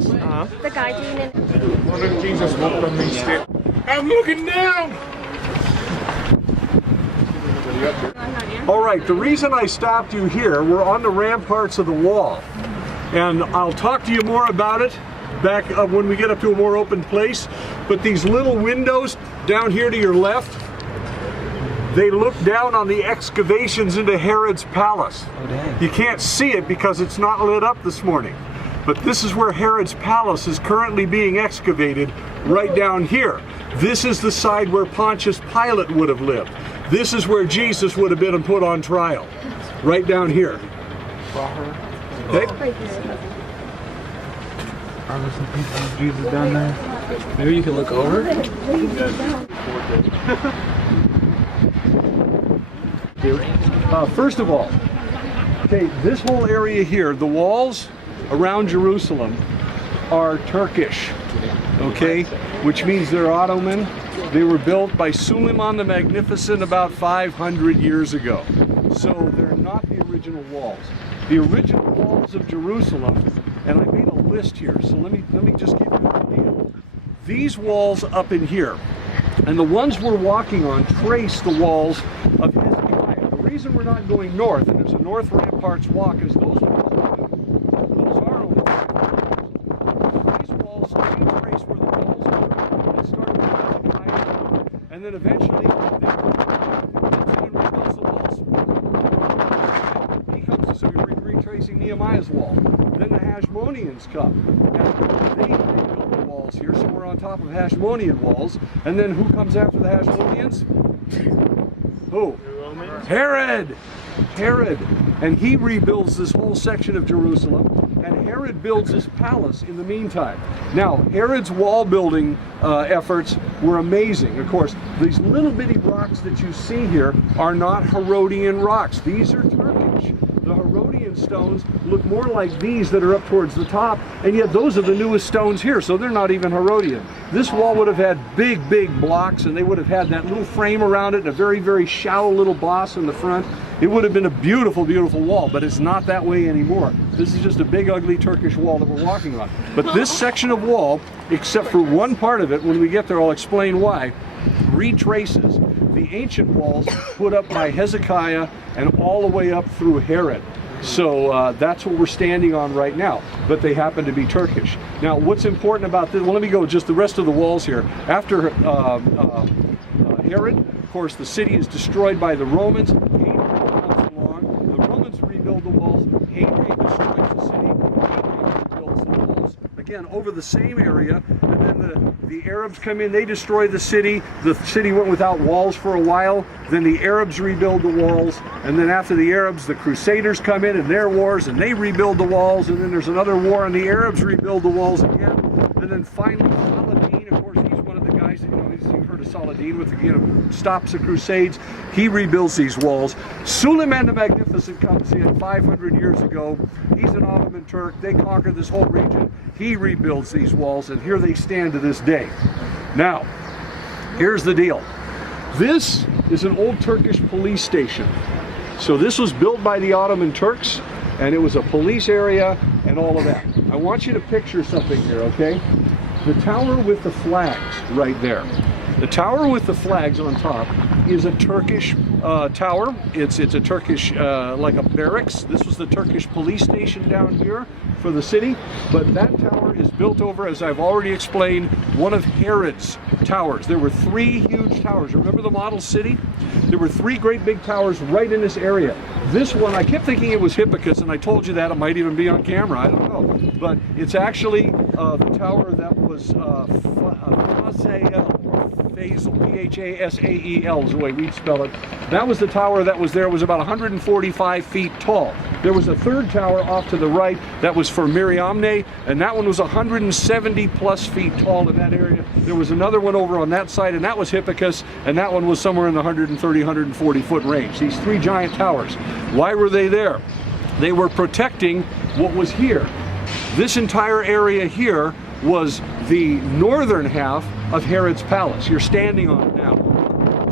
The guy doing it. What if Jesus walked on these steps? I'm looking down! All right, the reason I stopped you here, we're on the ramparts of the wall. And I'll talk to you more about it back when we get up to a more open place. But these little windows down here to your left, they look down on the excavations into Herod's palace. Oh, dang. You can't see it because it's not lit up this morning. But this is where Herod's palace is currently being excavated, right down here. This is the side where Pontius Pilate would have lived. This is where Jesus would have been put on trial, right down here. Okay? Are there some people of Jesus down there? Maybe you can look over. First of all, okay, this whole area here, the walls around Jerusalem are Turkish, okay, which means they're Ottoman. They were built by Suleiman the Magnificent about 500 years ago. So they're not the original walls. The original walls of Jerusalem, and I made a list here, so let me just give you an idea. These walls up in here, and the ones we're walking on trace the walls of Hezekiah. The reason we're not going north, and there's a North Ramparts walk, is those are only these walls trace where the walls were. It started with Hezekiah, and then eventually and rebuilds the walls. He comes, so you're retracing Nehemiah's wall. Then the Hashmoneans come, and they rebuild the walls here, so we're on top of Hashmonean walls. And then who comes after the Hashmoneans? Who? Herod! Herod. And he rebuilds this whole section of Jerusalem, and Herod builds his palace in the meantime. Now, Herod's wall building efforts were amazing. Of course, these little bitty rocks that you see here are not Herodian rocks. These are Turkish. The Herodian stones look more like these that are up towards the top, and yet those are the newest stones here, so they're not even Herodian. This wall would have had big, big blocks, and they would have had that little frame around it and a very, very shallow little boss in the front. It would have been a beautiful, beautiful wall, but it's not that way anymore. This is just a big, ugly Turkish wall that we're walking on. But this section of wall, except for one part of it, when we get there I'll explain why, retraces the ancient walls put up by Hezekiah and all the way up through Herod. So that's what we're standing on right now, but they happen to be Turkish. Now what's important about this, well, let me go just the rest of the walls here. After Herod, of course, the city is destroyed by the Romans. Hadrian comes along, the Romans rebuild the walls, Hadrian destroys the city, Hadrian rebuilds the walls, again over the same area, and then the Arabs come in, they destroy the city went without walls for a while, then the Arabs rebuild the walls, and then after the Arabs, the Crusaders come in their wars, and they rebuild the walls, and then there's another war, and the Arabs rebuild the walls again, and then finally Saladin, of course, he's one of the guys that, you've heard of Saladin, with stops the Crusades, he rebuilds these walls. Suleiman the Magnificent comes in 500 years ago, he's an Ottoman Turk, they conquer this whole region, he rebuilds these walls, and here they stand to this day. Now, here's the deal. This is an old Turkish police station. So this was built by the Ottoman Turks, and it was a police area and all of that. I want you to picture something here, okay? The tower with the flags right there. The tower with the flags on top is a Turkish tower. It's a Turkish, like a barracks. This was the Turkish police station down here for the city. But that tower is built over, as I've already explained, one of Herod's towers. There were 3 huge towers. Remember the model city? There were 3 great big towers right in this area. This one, I kept thinking it was Hippicus, and I told you that. It might even be on camera. I don't know. But it's actually the tower that was Phasael is the way we'd spell it. That was the tower that was there. It was about 145 feet tall. There was a 3rd tower off to the right that was for Miriamne, and that one was 170 plus feet tall in that area. There was another one over on that side, and that was Hippicus, and that one was somewhere in the 130, 140 foot range. These 3 giant towers. Why were they there? They were protecting what was here. This entire area here was the northern half of Herod's palace. You're standing on it now.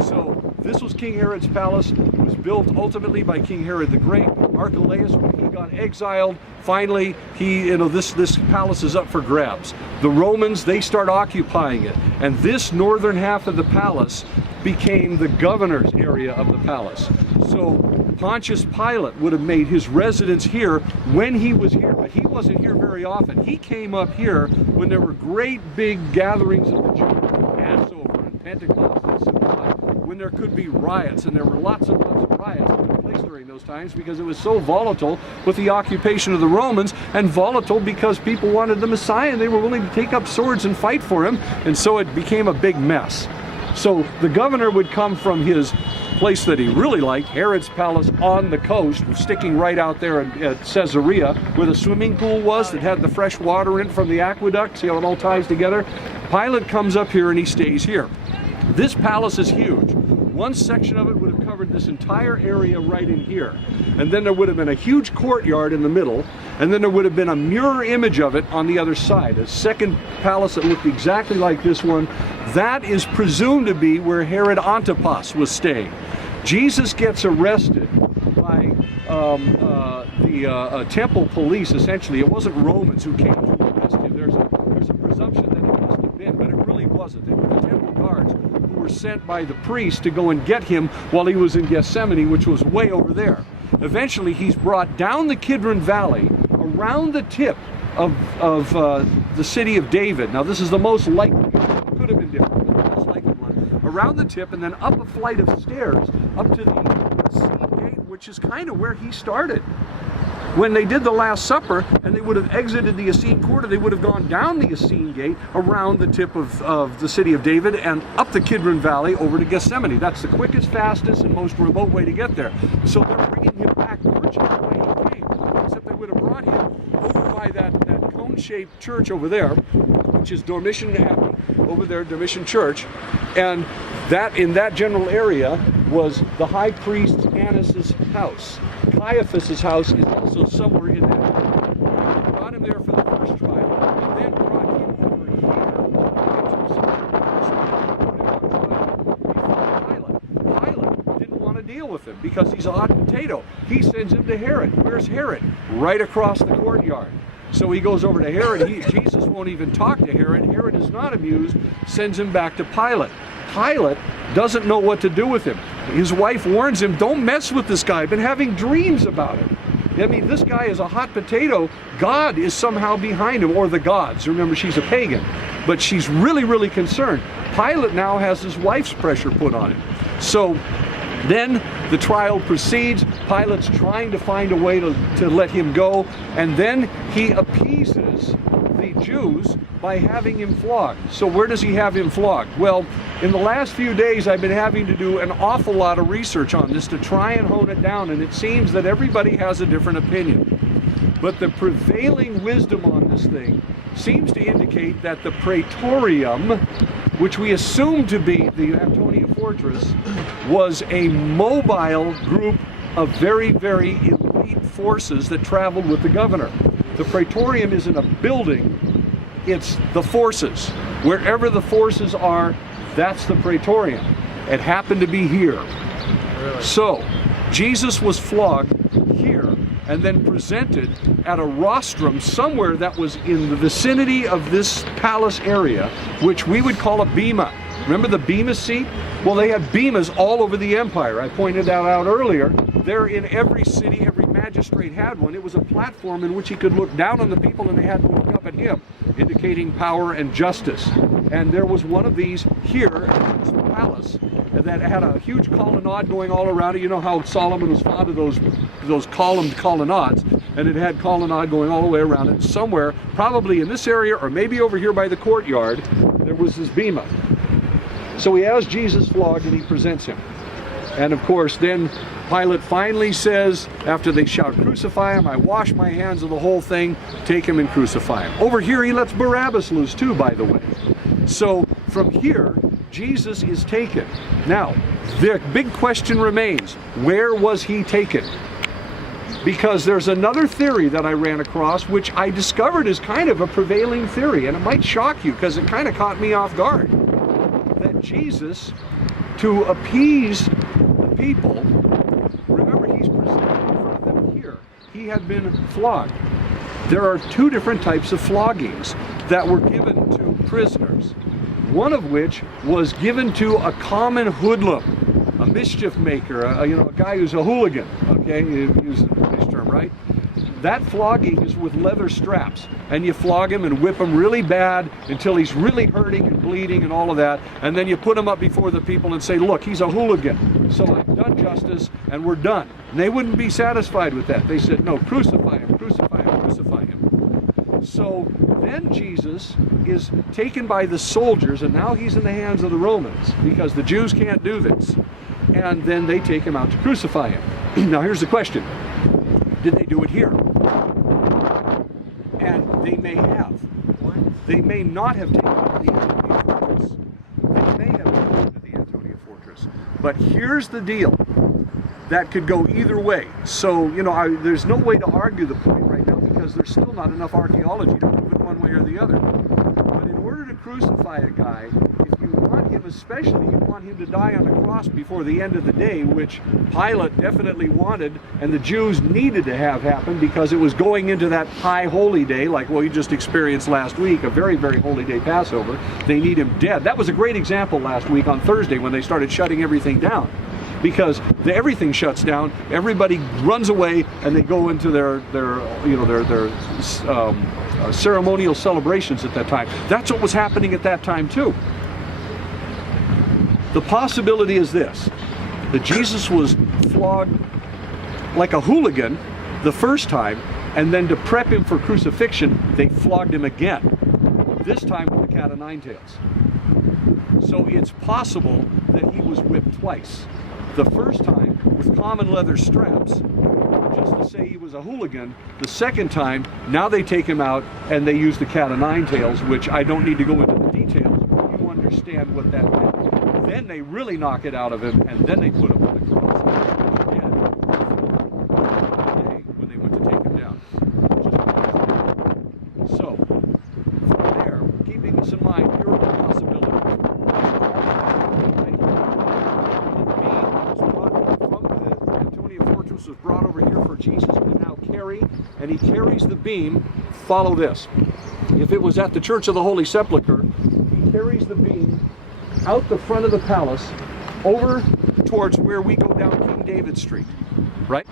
So this was King Herod's palace. It was built ultimately by King Herod the Great. Archelaus, when he got exiled, finally this palace is up for grabs. The Romans, they start occupying it, and this northern half of the palace became the governor's area of the palace. So Pontius Pilate would have made his residence here when he was here, but he wasn't here very often. He came up here when there were great big gatherings of the Jews, Passover and Pentecost and Sukkot, when there could be riots, and there were lots and lots of riots that took place during those times because it was so volatile with the occupation of the Romans, and volatile because people wanted the Messiah and they were willing to take up swords and fight for him, and so it became a big mess. So the governor would come from his place that he really liked, Herod's palace on the coast, sticking right out there at Caesarea, where the swimming pool was that had the fresh water in from the aqueduct. See how it all ties together? Pilate comes up here and he stays here. This palace is huge. One section of it would have covered this entire area right in here. And then there would have been a huge courtyard in the middle, and then there would have been a mirror image of it on the other side. A second palace that looked exactly like this one. That is presumed to be where Herod Antipas was staying. Jesus gets arrested by the temple police, essentially. It wasn't Romans who came to arrest him. There's a presumption that it must have been, but it really wasn't. They were the temple guards who were sent by the priest to go and get him while he was in Gethsemane, which was way over there. Eventually, he's brought down the Kidron Valley around the tip of the city of David. Now, this is the most likely. It could have been different, but the most likely one. Around the tip, and then up a flight of stairs up to the sea gate, which is kind of where he started. When they did the Last Supper and they would have exited the Essene Quarter, they would have gone down the Essene Gate around the tip of the city of David and up the Kidron Valley over to Gethsemane. That's the quickest, fastest, and most remote way to get there. So they're bringing him back virtually the way he came, except they would have brought him over by that cone-shaped church over there, which is Domitian Abbey, over there, Domitian Church, and that in that general area was the high priest Annas' house. Caiaphas' house is also somewhere in that area. They brought him there for the first trial, and then brought him over here before Pilate didn't want to deal with him because he's a hot potato. He sends him to Herod. Where's Herod? Right across the courtyard. So he goes over to Herod. Jesus won't even talk to Herod. Herod is not amused, sends him back to Pilate. Pilate doesn't know what to do with him. His wife warns him, don't mess with this guy. I've been having dreams about him. I mean, this guy is a hot potato. God is somehow behind him, or the gods. Remember, she's a pagan. But she's really, really concerned. Pilate now has his wife's pressure put on him. So then the trial proceeds. Pilate's trying to find a way to let him go. And then he appeases the Jews by having him flogged. So where does he have him flogged? Well, in the last few days I've been having to do an awful lot of research on this to try and hone it down, and it seems that everybody has a different opinion. But the prevailing wisdom on this thing seems to indicate that the Praetorium, which we assume to be the Antonia fortress, was a mobile group of very, very elite forces that traveled with the governor. The Praetorium isn't a building, it's the forces. Wherever the forces are, that's the Praetorium. It happened to be here. Really? So, Jesus was flogged here and then presented at a rostrum somewhere that was in the vicinity of this palace area, which we would call a bema. Remember the bema seat? Well, they had bemas all over the empire. I pointed that out earlier. They're in every city, every magistrate had one. It was a platform in which he could look down on the people and they had to look up at him, indicating power and justice. And there was one of these here in this palace that had a huge colonnade going all around it. You know how Solomon was fond of those columned colonnades, and it had colonnade going all the way around it. Somewhere, probably in this area or maybe over here by the courtyard, there was this bema. So he has Jesus flogged and he presents him. And of course, then Pilate finally says, after they shout, crucify him, I wash my hands of the whole thing, take him and crucify him. Over here, he lets Barabbas loose too, by the way. So from here, Jesus is taken. Now, the big question remains, where was he taken? Because there's another theory that I ran across, which I discovered is kind of a prevailing theory, and it might shock you because it kind of caught me off guard. That Jesus, to appease the people, remember he's presented in front of them here, he had been flogged. There are two different types of floggings that were given to prisoners. One of which was given to a common hoodlum, a mischief maker, a guy who's a hooligan, okay, you use this term, right? That flogging is with leather straps, and you flog him and whip him really bad until he's really hurting and bleeding and all of that, and then you put him up before the people and say, look, he's a hooligan, so I've done justice and we're done. And they wouldn't be satisfied with that. They said, no, crucify him, crucify him, crucify him. So then Jesus is taken by the soldiers, and now he's in the hands of the Romans because the Jews can't do this. And then they take him out to crucify him. Now here's the question. Did they do it here? And they may have. They may not have taken him to the Antonia Fortress. They may have taken him to the Antonia Fortress. But here's the deal. That could go either way. So, there's no way to argue the point right now because there's still not enough archaeology to prove it one way or the other. But in order to crucify a guy, if you want him, especially you want him to die on a cross before the end of the day, which Pilate definitely wanted and the Jews needed to have happen because it was going into that high holy day, like what you just experienced last week, a very, very holy day Passover. They need him dead. That was a great example last week on Thursday when they started shutting everything down. Because everything shuts down, everybody runs away, and they go into their ceremonial celebrations at that time. That's what was happening at that time too. The possibility is this: that Jesus was flogged like a hooligan the first time, and then to prep him for crucifixion, they flogged him again. This time with the cat o' nine tails. So it's possible that he was whipped twice. The first time with common leather straps, just to say he was a hooligan. The second time, now they take him out and they use the cat o' nine tails, which I don't need to go into the details, but you understand what that meant. Then they really knock it out of him, and then they put him on the cross. Again, when they went to take him down. So, from there, keeping this in mind, here are the possibilities. Was brought over here for Jesus to now carry, and he carries the beam. Follow this. If it was at the Church of the Holy Sepulchre, he carries the beam out the front of the palace over towards where we go down King David Street, right?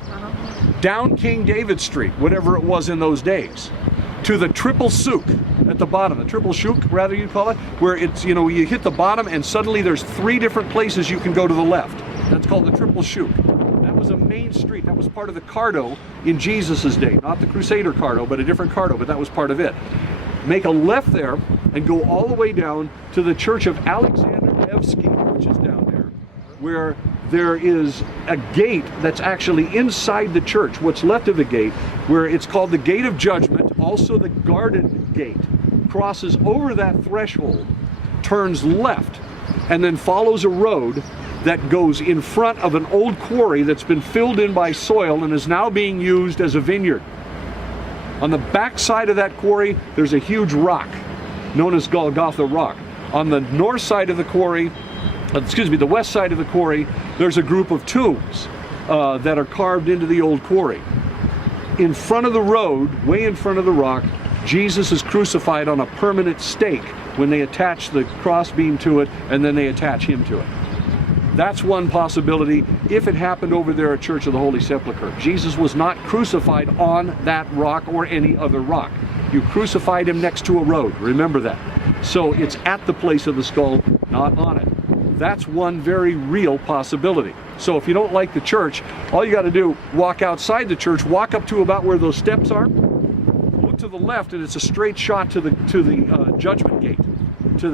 Down King David Street, whatever it was in those days, to the triple souk at the bottom, the triple souk, rather you call it, where it's, you hit the bottom and suddenly there's three different places you can go to the left. That's called the triple souk. That was a main street. That was part of the cardo in Jesus's day. Not the Crusader cardo, but a different cardo, but that was part of it. Make a left there and go all the way down to the Church of Alexander Nevsky, which is down there, where there is a gate that's actually inside the church, what's left of the gate, where it's called the Gate of Judgment, also the Garden Gate. Crosses over that threshold, turns left, and then follows a road that goes in front of an old quarry that's been filled in by soil and is now being used as a vineyard. On the back side of that quarry, there's a huge rock known as Golgotha Rock. On the north side of the quarry, the west side of the quarry, there's a group of tombs that are carved into the old quarry. In front of the road, way in front of the rock, Jesus is crucified on a permanent stake when they attach the crossbeam to it and then they attach him to it. That's one possibility if it happened over there at Church of the Holy Sepulchre. Jesus was not crucified on that rock or any other rock. You crucified him next to a road, remember that. So it's at the place of the skull, not on it. That's one very real possibility. So if you don't like the church, all you got to do, walk outside the church, walk up to about where those steps are, look to the left, and it's a straight shot to the judgment gate. To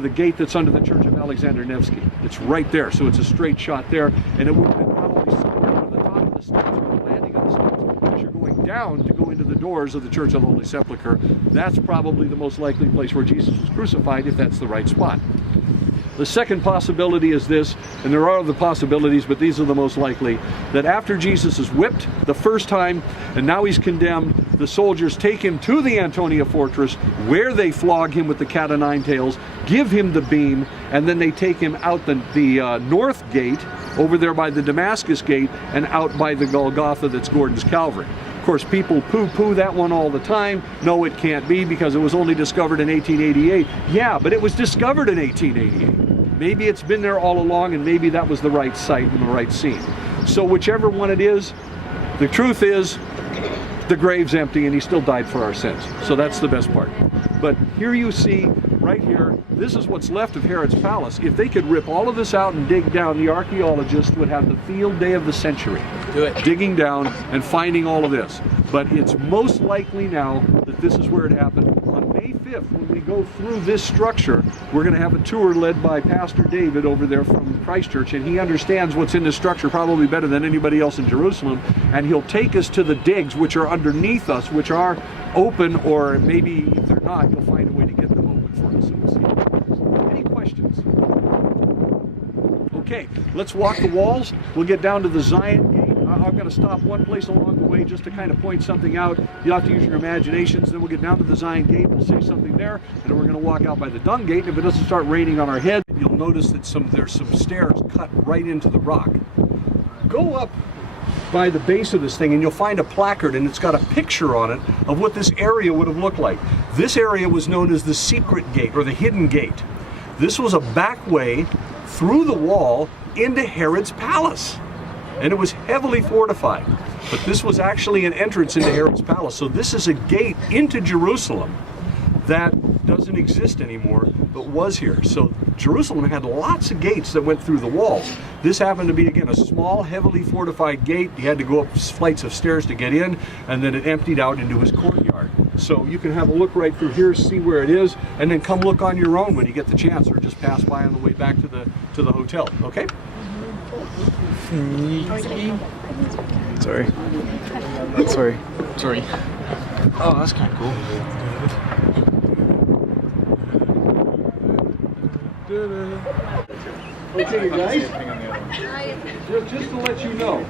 the gate that's under the Church of Alexander Nevsky. It's right there, so it's a straight shot there, and it would have been probably somewhere on the top of the steps or the landing of the steps as you're going down to go into the doors of the Church of the Holy Sepulchre. That's probably the most likely place where Jesus was crucified, if that's the right spot. The second possibility is this, and there are other possibilities, but these are the most likely, that after Jesus is whipped the first time, and now he's condemned, the soldiers take him to the Antonia Fortress, where they flog him with the cat o' nine tails, give him the beam, and then they take him out the north gate, over there by the Damascus gate, and out by the Golgotha that's Gordon's Calvary. course, people poo-poo that one all the time. No, it can't be because it was only discovered in 1888. Yeah, but it was discovered in 1888. Maybe it's been there all along, and maybe that was the right site and the right scene. So whichever one it is, the truth is, the grave's empty and he still died for our sins. So that's the best part. But here you see, right here, this is what's left of Herod's palace. If they could rip all of this out and dig down, the archaeologists would have the field day of the century. Do it. Digging down and finding all of this. But it's most likely now that this is where it happened. On May 5th, when we go through this structure, we're going to have a tour led by Pastor David over there from Christchurch, and he understands what's in this structure probably better than anybody else in Jerusalem, and he'll take us to the digs which are underneath us, which are open, or maybe if they're not, he'll find a way to get them open for us, and we'll see. Any questions? Okay, let's walk the walls. We'll get down to the Zion Gate. I'm going to stop one place along the way just to kind of point something out. You'll have to use your imaginations. Then we'll get down to the Zion Gate. We'll say something there, and then we're going to walk out by the Dung Gate. And if it doesn't start raining on our head, you'll notice that there's some stairs cut right into the rock. Go up by the base of this thing, and you'll find a placard, and it's got a picture on it of what this area would have looked like. This area was known as the Secret Gate, or the Hidden Gate. This was a back way through the wall into Herod's palace. And it was heavily fortified. But this was actually an entrance into Herod's palace. So this is a gate into Jerusalem that doesn't exist anymore, but was here. So Jerusalem had lots of gates that went through the walls. This happened to be, again, a small, heavily fortified gate. You had to go up flights of stairs to get in, and then it emptied out into his courtyard. So you can have a look right through here, see where it is, and then come look on your own when you get the chance, or just pass by on the way back to the hotel. Okay? Sorry. Sorry. Oh, that's kind of cool. Okay, guys, just to let you know,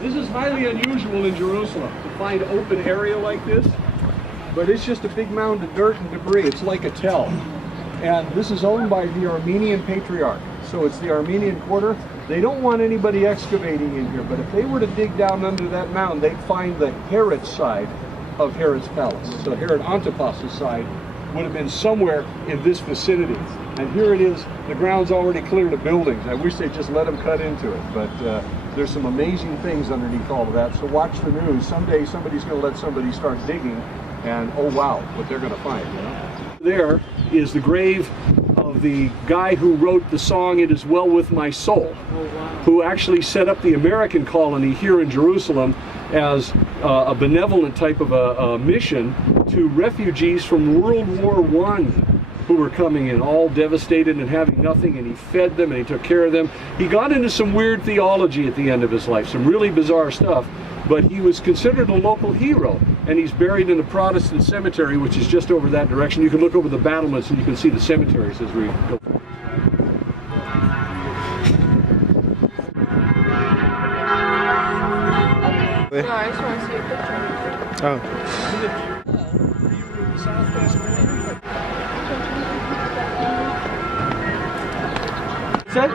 this is highly unusual in Jerusalem to find an open area like this, but it's just a big mound of dirt and debris. It's like a tell. And this is owned by the Armenian Patriarch. So it's the Armenian quarter. They don't want anybody excavating in here, but if they were to dig down under that mound, they'd find the Herod side of Herod's palace. So Herod Antipas' side would have been somewhere in this vicinity. And here it is, the ground's already cleared of buildings. I wish they'd just let them cut into it, but there's some amazing things underneath all of that. So watch the news. Someday somebody's going to let somebody start digging, and oh wow, what they're going to find, you know? There is the grave of the guy who wrote the song "It Is Well With My Soul," who actually set up the American colony here in Jerusalem as a benevolent type of a mission to refugees from World War I who were coming in all devastated and having nothing, and he fed them and he took care of them. He got into some weird theology at the end of his life, some really bizarre stuff, but he was considered a local hero, and he's buried in the Protestant cemetery, which is just over that direction. You can look over the battlements and you can see the cemeteries as we go. No, I just want to see a picture. Oh. Is that?